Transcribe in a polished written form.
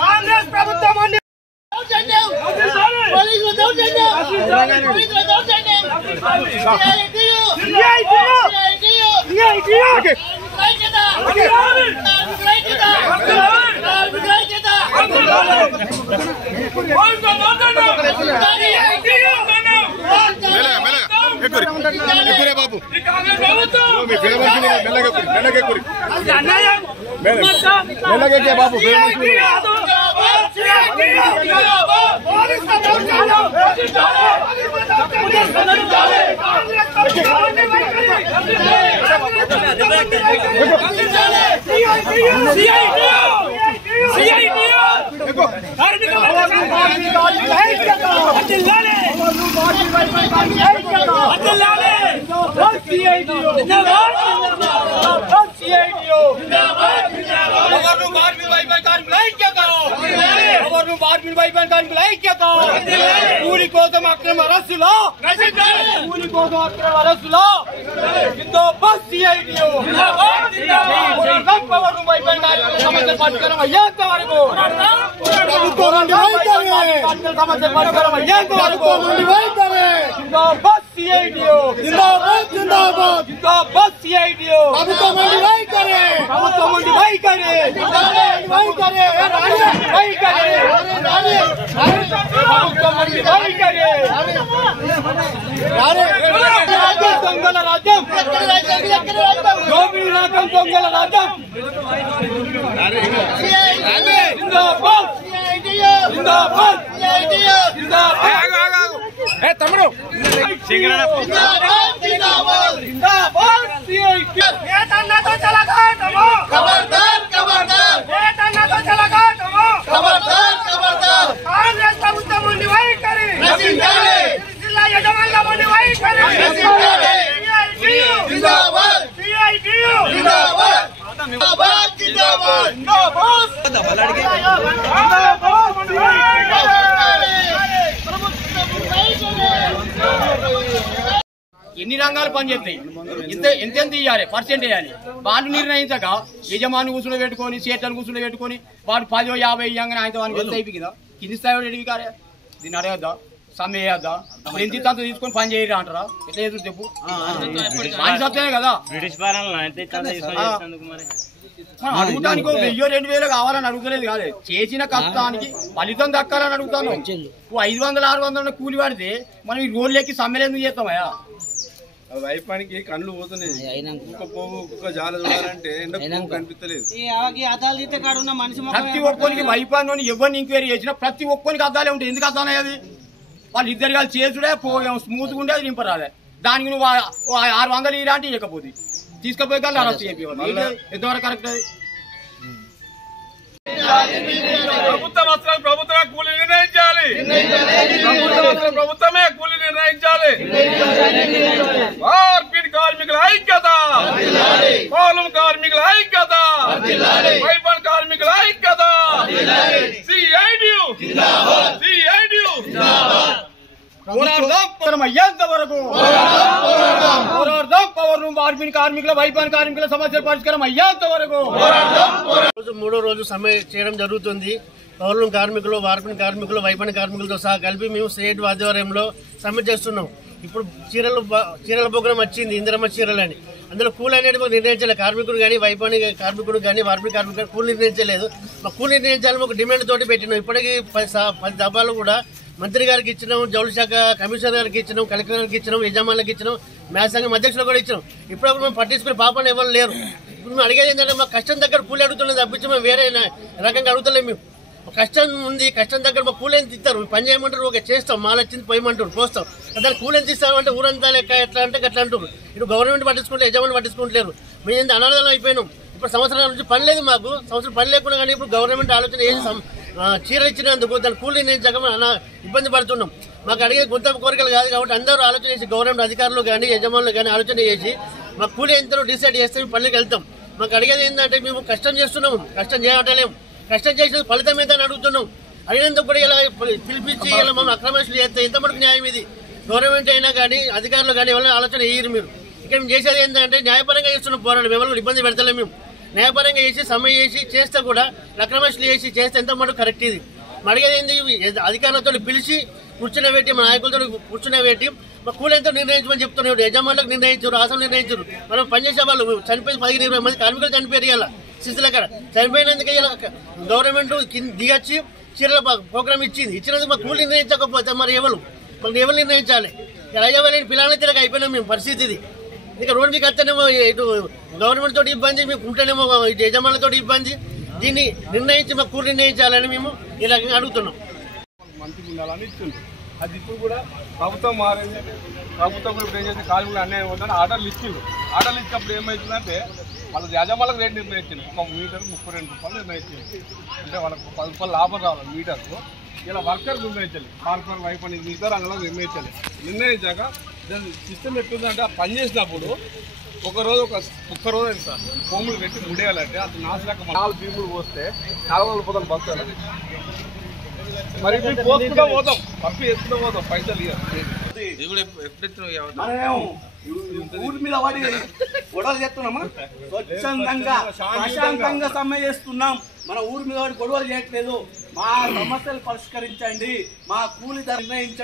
కాంగ్రెస్ ప్రభుత్వం బాబు కూలి కోసం అక్రమ అరెస్టులో సమస్య పరిష్కారం అయ్యేంత వరకు సమస్య పరిష్కారం అయ్యేంత వరకు ప్రభుత్వం ఉండి వైఖరి దొంగల రాజ్యం దొంగల రాజ్యం తమ్ముడు కాంగ్రెస్ ప్రభుత్వం ఉండి వైఖరి జిల్లా యజమానుల ఉండి వైఖరి ఎన్ని రంగాలు పనిచేస్తాయి, ఎంతెంత ఇవ్వాలి, పర్సెంట్ వేయాలి. వాళ్ళు నిర్ణయించక యజమాని కూర్చుని పెట్టుకొని చేతను కూర్చుని పెట్టుకొని వాడు 10 50 ఇవ్వగానే ఆయనతో వానికి ఎంత అయిపోయిందా? కింది స్థాయి వాడు ఎడిగి కారే దీన్ని అడగద్దా, సమ్మె వేయద్దా? ఎంత అంత తీసుకొని పని చేయరా అంటారా? ఎట్లా చేస్తుంది చెప్పు? పని సత్యమే కదా. అడుగుతానికి 1000-2000 కావాలని అడుగుతలేదు కాదే, చేసిన కష్టానికి ఫలితం దక్కాలని అడుగుతాను. 500-600 కూలి పడితే మనం ఈ రోడ్లు ఎక్కి సమ్మెలు ఎందుకు చేస్తామయ్యా? వైపానికి కళ్ళు పోతున్నాయి, ఒక్కొక్క జాల చూడాలంటే కనిపిస్తలేదు. ప్రతి ఒక్కరికి వైపాన్ని ఎవరిని ఎంక్వైరీ చేసినా ప్రతి ఒక్కరికి అద్దాలే ఉంటాయి. ఎందుకు అద్దాలే అది? వాళ్ళు ఇద్దరు కలిసి చేసుడే స్మూత్ గా ఉండే అది నింపరాలే. దానికి నువ్వు 600 ఇలాంటివి ఇవ్వకపోతే తీసుకుపోయి కానీ అరెస్ట్ చేయవాలి. ఎంతవరకు కరెక్ట్ అది? ప్రభుత్వమే కూలీ నిర్ణయించాలి. ప్రభుత్వమే కూలీ నిర్ణయించాలి. కార్మికుల ఐక్యత, పాలం కార్మికుల ఐక్యత, వైపాన్ కార్మికుల ఐక్యత. అయ్యేంత వరకు పోరాడదాం. పవర్ రూమ్ కార్మికుల వైపాన్ కార్మికుల సమస్యల పరిష్కారం అయ్యేంత వరకు. మూడో రోజు సమ్మె చేయడం జరుగుతుంది. పవర్ రూమ్ కార్మికులు, వార్పిన్ కార్మికులు, వైపాన్ కార్మికులతో సహా కలిపి మేము స్టేట్ ఆధ్వర్యంలో సమ్మె చేస్తున్నాం. ఇప్పుడు చీరల ప్రోగ్రాం వచ్చింది, ఇందిరమ్మ చీరలని. అందులో కూలి అనేది మాకు నిర్ణయించలేదు. కార్మికుడు కానీ, వైపాని కార్మికుడు కానీ, వార్పిన్ కార్మికుడు కూలి నిర్ణయించలేదు. మా కూలి నిర్ణయించాలని ఒక డిమాండ్ తోటి పెట్టినాం. ఇప్పటికీ 10 దఫాలు కూడా మంత్రి గారికి ఇచ్చినాం, జౌళి శాఖ కమిషనర్ గారికి ఇచ్చినాం, కలెక్టర్ గారికి ఇచ్చినాం, యజమానులకు ఇచ్చినాం, మ్యాథ్స్ సంఘం అధ్యక్షులు కూడా ఇచ్చినాం. ఇప్పుడు మేము పట్టించుకునే పాపని ఎవరు లేరు. ఇప్పుడు మేము అడిగేది ఏంటంటే మా కష్టం దగ్గర కూలి అడుగుతున్నది తప్పించి మేము వేరే రకంగా అడుగుతలేము. మేము కష్టం ఉంది, కష్టం దగ్గర మా కూలి ఎంత ఇస్తారు, పని చేయమంటారు, ఓకే చేస్తాం, మాలు వచ్చింది పోయమంటారు, పోస్తాం. దాన్ని కూలి ఎంత ఇస్తాం అంటే ఊరంతా లెక్క ఎట్లా అంటే అట్లా అంటారు. ఇప్పుడు గవర్నమెంట్ పట్టించుకుంటే యజమాని పట్టించుకుంటలేరు. మేము ఏంటి అనాథాలం అయిపోయినాం. ఇప్పుడు సంవత్సరాల నుంచి పని లేదు మాకు. సంవత్సరం పని లేకుండా కానీ ఇప్పుడు గవర్నమెంట్ ఆలోచన చీరలు ఇచ్చినందుకు దాని కూలీ నిర్ణయించక ఇబ్బంది పడుతున్నాం. మాకు అడిగే గుంత కోరికలు కాదు కాబట్టి అందరూ ఆలోచన చేసి గవర్నమెంట్ అధికారులు కానీ యజమానులు కానీ ఆలోచన చేసి మా కూలీ ఎంతలో డిసైడ్ చేస్తే మేము పల్లెకి వెళ్తాం. మాకు అడిగేది ఏంటంటే మేము కష్టం చేస్తున్నాము, కష్టం చేయటలేము, కష్టం చేసిన ఫలితం ఏంటని అడుగుతున్నాం. అడిగినందుకు కూడా ఇలా పిలిపించి ఇలా మనం అక్రమణలు చేస్తే ఎంత మటుకు న్యాయం ఇది? గవర్నమెంట్ అయినా కానీ అధికారులు కానీ ఎవరైనా ఆలోచన వేయరు. మీరు ఇక్కడ మేము చేసేది ఏంటంటే న్యాయపరంగా చేస్తున్న పోరాటం, ఎవరు ఇబ్బంది పెడతలేము. మేము న్యాయపరంగా చేసి సమ్మె చేసి చేస్తే కూడా అక్రమణలు చేసి చేస్తే ఎంత మటుకు కరెక్ట్ ఇది? అడిగేది ఏంది? అధికారులతో పిలిచి కూర్చునేబెట్టి మా నాయకులతో కూర్చునేబెట్టి మా కూలి ఎంతో నిర్ణయించమని చెప్తున్నాడు. యజమానులకు నిర్ణయించారు, ఆశలు నిర్ణయించారు. మనం పనిచేసే వాళ్ళు చనిపోయిన 15-20 మంది కార్మికులు చనిపోయారు. ఇలా శిశుల కాడ చనిపోయినందుకే ఇలా గవర్నమెంట్ దిగొచ్చి చీరల ప్రోగ్రామ్ ఇచ్చినందుకు మా కూలి నిర్ణయించకపోతే మరి ఎవరు నిర్ణయించాలి? అయ్యవలేని పిల్లలని తిరగ అయిపోయినాం మేము. పరిస్థితి ఇది. ఇక రోడ్డు మీకు వస్తేనేమో ఇటు గవర్నమెంట్ తోటి ఇబ్బంది, మీకు ఉంటేనేమో ఇటు యజమానులతో ఇబ్బంది. దీన్ని నిర్ణయించి మా కూలి నిర్ణయించాలని మేము ఇలా అడుగుతున్నాం. మంచిగా ఉండాలని ఇచ్చింది. అది ఇప్పుడు కూడా ప్రభుత్వం మారింది. ప్రభుత్వం కూడా ఇప్పుడు ఏం చేసి కార్మికులు అన్యాయం అవుతుందని ఆర్డర్లు ఇచ్చింది. ఆర్డర్లు ఇచ్చినప్పుడు ఏమవుతుందంటే వాళ్ళకి యజమానులకు రేటు నిర్ణయించింది. ఒక మీటర్కు 32 రూపాయలు నిర్ణయించింది. అంటే వాళ్ళకు 10 రూపాయలు లాభం రావాలి మీటర్కు. ఇలా వర్కర్లు నిర్ణయించాలి, కార్పొరేట్ వైపు అని మిగతా రంగంలో నిర్ణయించాలి. నిర్ణయించాక దాని సిస్టమ్ ఎట్లుందంటే ఆ పని చేసినప్పుడు ఒక్క రోజు ఎంత భూములు పెట్టి ముడేయాలంటే అది నాశలేక 4 భీములు పోస్తే 400 రూపాయలు బతాలు. మరి పోసుకుంటా పోతాం, పంపి వేసుకుంటా పోతాం, పైసలు ఊరి మీద పడి గొడవలు చేస్తున్నామా? స్వచ్ఛందంగా ప్రశాంతంగా సమ్మె చేస్తున్నాం. మన ఊరి మీద పడి గొడవలు చేయట్లేదు. మా సమస్యలు పరిష్కరించండి, మా కూలి ధర నిర్ణయించండి.